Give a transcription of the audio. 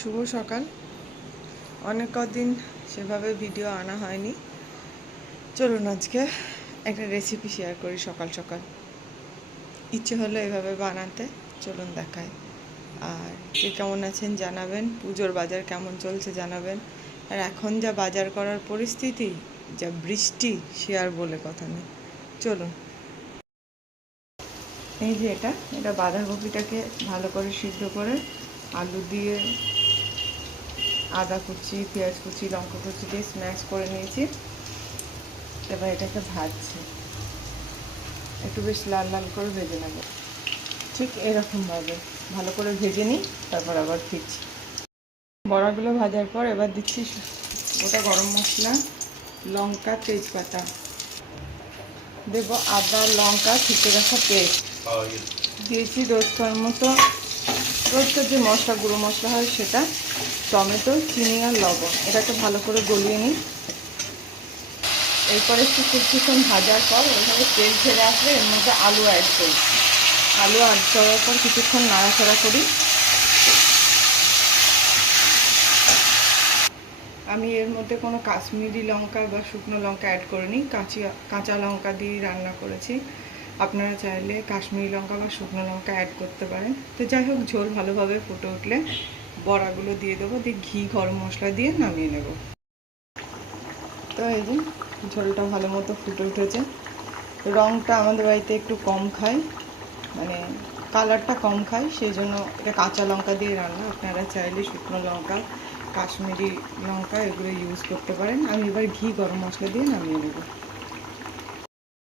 শুভ সকাল। অনেক কদিন সেভাবে ভিডিও আনা হয়নি। চলুন আজকে একটা রেসিপি শেয়ার করি সকাল সকাল। ইচ্ছে হলো এভাবে বানাতে, চলুন দেখায় আর কে কেমন আছেন জানাবেন, পুজোর বাজার কেমন চলছে জানাবেন। আর এখন যা বাজার করার পরিস্থিতি, যা বৃষ্টি, সে আর বলে কথা নেই। চলুন। এই যে এটা এটা বাঁধাকপিটাকে ভালো করে সিদ্ধ করে আলু দিয়ে আদা কুচি পেঁয়াজ কুচি লঙ্কা কুচি দিয়ে স্ম্যাশ করে নিয়েছি। এবার এটাকে ভাজছি। একটু বেশ লাল লাল করে ভেজে নেব। ঠিক এরকমভাবে ভালো করে ভেজে নিই তারপর আবার ফিরছি। বড়াগুলো ভাজার পর এবার দিচ্ছি ওটা গরম মশলা লঙ্কা তেজপাতা। দেবো আদা লঙ্কা থেকে রাখা পেস্ট। দিয়েছি রোজকার মতো রোজকার যে মশলা, গুঁড়ো মশলা হয় সেটা, টমেটো, চিনি আর লবণ। এটাকে ভালো করে গলিয়ে নিই। এরপরে একটু কিছুক্ষণ ভাজার পর ওইভাবে তেল ছেড়ে আসলে এর মধ্যে আলু অ্যাড করি। আলু অ্যাড করার পর কিছুক্ষণ নাড়াচাড়া করি। আমি এর মধ্যে কোনো কাশ্মীরি লঙ্কা বা শুকনো লঙ্কা অ্যাড করিনি। কাঁচি, কাঁচা লঙ্কা দিয়ে রান্না করেছি। আপনারা চাইলে কাশ্মীরি লঙ্কা বা শুকনো লঙ্কা অ্যাড করতে পারেন। তো যাই হোক, ঝোল ভালোভাবে ফুটে উঠলে বড়াগুলো দিয়ে দেবো, দিয়ে ঘি, গরম মশলা দিয়ে নামিয়ে নেব। তো এই যে ঝোলটা ভালো মতো ফুটে উঠেছে। রঙটা আমাদের বাড়িতে একটু কম খায় মানে কালারটা কম খায়, সেই জন্য এটা কাঁচা লঙ্কা দিয়ে রান্না। আপনারা চাইলে শুকনো লঙ্কা, কাশ্মীরি লঙ্কা এগুলো ইউজ করতে পারেন। আমি এবার ঘি, গরম মশলা দিয়ে নামিয়ে নেব।